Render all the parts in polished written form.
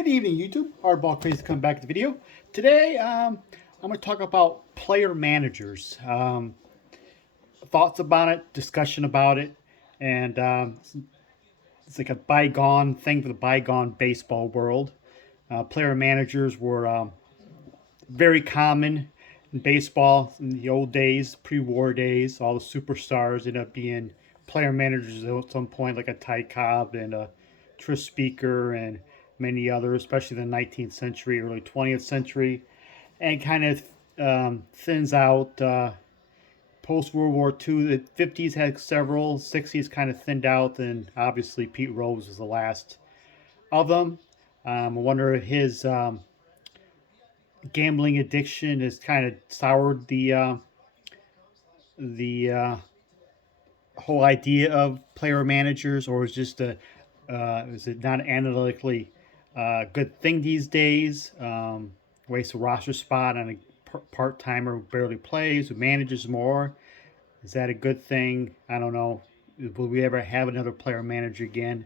Good evening, YouTube. Hardball Crazy coming back to the video. Today, I'm going to talk about player managers. Thoughts about it, discussion about it, and it's like a bygone thing for the bygone baseball world. Player managers were very common in baseball in the old days, pre-war days. All the superstars ended up being player managers at some point, like a Ty Cobb and a Tris Speaker and many others, especially the 19th century, early 20th century, and kind of thins out. Post World War II, the 50s had several, 60s kind of thinned out, and obviously Pete Rose was the last of them. I wonder if his gambling addiction has kind of soured the whole idea of player managers, or is it not analytically good thing these days? Waste a roster spot on a part timer who barely plays, who manages more. Is that a good thing? I don't know. Will we ever have another player manager again?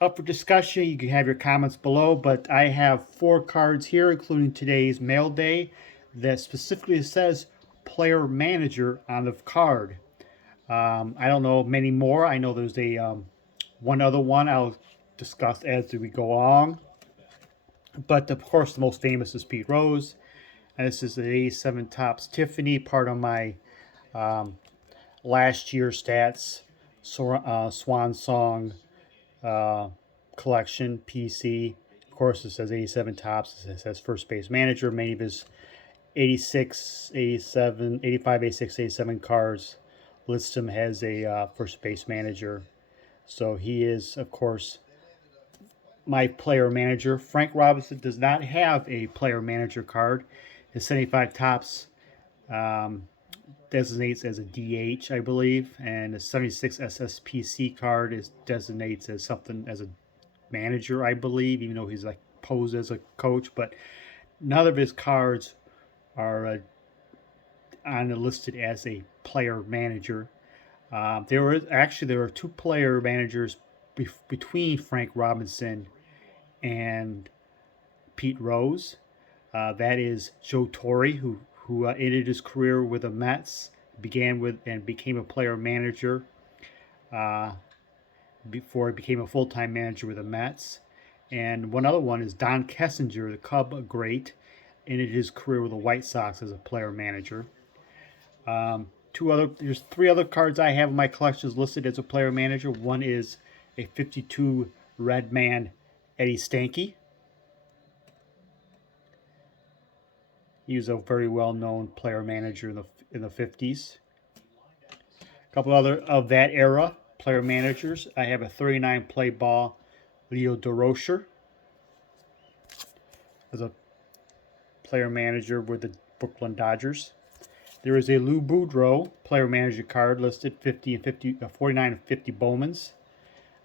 Up for discussion. You can have your comments below, but I have 4 cards here, including today's mail day, that specifically says player manager on the card. I don't know many more. I know there's a one other one I'll discuss as we go along. But of course, the most famous is Pete Rose. And this is the 87 Topps Tiffany, part of my last year's stats Swan Song collection PC. Of course, it says 87 Topps. It says first base manager. Many of his 86, 87, 85, 86, 87 cards list him as a first base manager. So he is, of course, my player manager. Frank Robinson does not have a player manager card. His 75 Topps designates as a DH, I believe, and the 76 SSPC card designates as something as a manager, I believe, even though he's like posed as a coach. But none of his cards are listed as a player manager. There are 2 player managers between Frank Robinson and Pete Rose. That is Joe Torre, who ended his career with the Mets, began with and became a player manager before he became a full-time manager with the Mets. And one other one is Don Kessinger, the Cub great, ended his career with the White Sox as a player manager. There's 3 other cards I have in my collections listed as a player manager. One is a 52 Redman Eddie Stanky. He was a very well-known player manager in the 50s. A couple other of that era player managers. I have a 39 play ball Leo Durocher as a player manager with the Brooklyn Dodgers. There is a Lou Boudreau player manager card listed 49 and 50 Bowmans.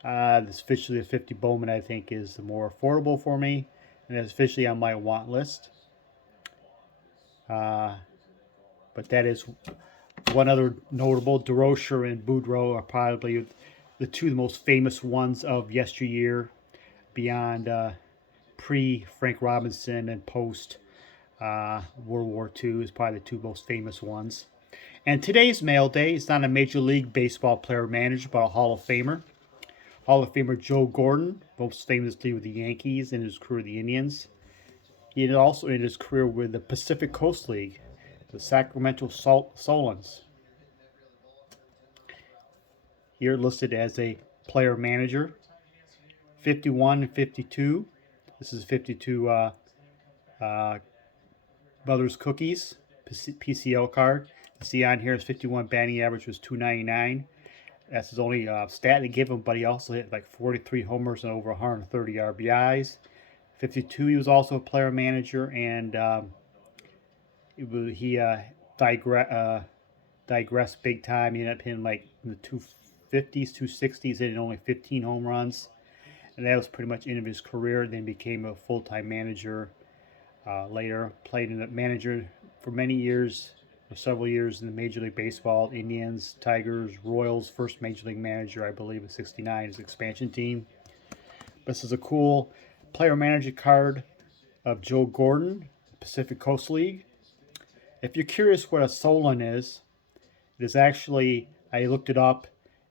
This officially a 50 Bowman, I think, is the more affordable for me, and it's officially on my want list. But that is one other notable. Durocher and Boudreau are probably the 2 most famous ones of yesteryear, beyond pre-Frank Robinson and post World War II is probably the 2 most famous ones. And today's mail day is not a Major League Baseball player manager, but a Hall of Famer. Hall of Famer Joe Gordon, most famously with the Yankees and his career with the Indians. He had also ended his career with the Pacific Coast League, the Sacramento Solons. Here listed as a player manager. 51 and 52. This is 52 Mother's Cookies PCL card. You see on here his 51 batting average was .299. That's his only stat they give him, but he also hit like 43 homers and over 130 RBIs. 52, he was also a player manager, and he digressed big time. He ended up hitting like in the 250s, 260s, hitting only 15 home runs. And that was pretty much end of his career. Then became a full-time manager later. Played in a manager for many years, for several years in the Major League Baseball, Indians, Tigers, Royals. First Major League manager, I believe, in '69, his expansion team. This is a cool player manager card of Joe Gordon, Pacific Coast League. If you're curious what a Solon is, it is actually, I looked it up.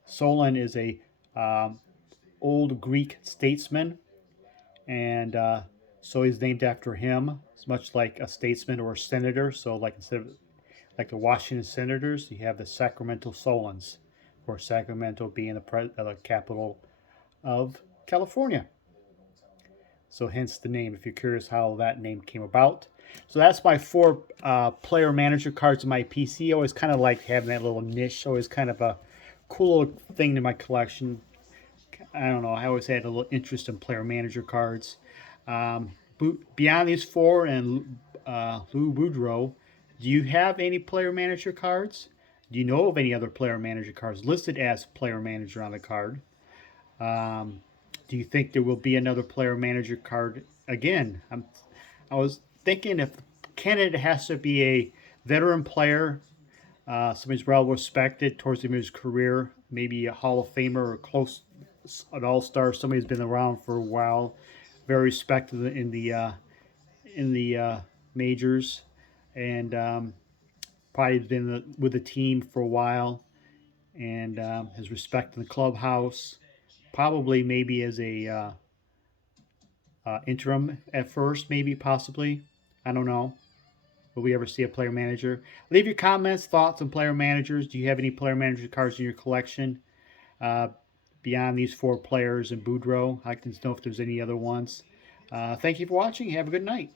Solon is a old Greek statesman, and so he's named after him. It's much like a statesman or a senator. So, like instead of like the Washington Senators, you have the Sacramento Solons, or Sacramento being the capital of California. So hence the name, if you're curious how that name came about. So that's my 4 player manager cards in my PC. I always kind of like having that little niche. Always kind of a cool little thing in my collection. I don't know. I always had a little interest in player manager cards. Beyond these 4 and Lou Boudreau, do you have any player manager cards? Do you know of any other player manager cards listed as player manager on the card? Do you think there will be another player manager card again? I was thinking if candidate has to be a veteran player, somebody's well respected towards the end of his career, maybe a Hall of Famer or close an all-star, somebody's been around for a while, very respected in the majors, and probably been with the team for a while, and has respect in the clubhouse. Probably maybe as a interim at first, maybe possibly. I don't know. Will we ever see a player manager? Leave your comments, thoughts on player managers. Do you have any player manager cards in your collection? Beyond these 4 players and Boudreau, I'd like to know if there's any other ones. Thank you for watching. Have a good night.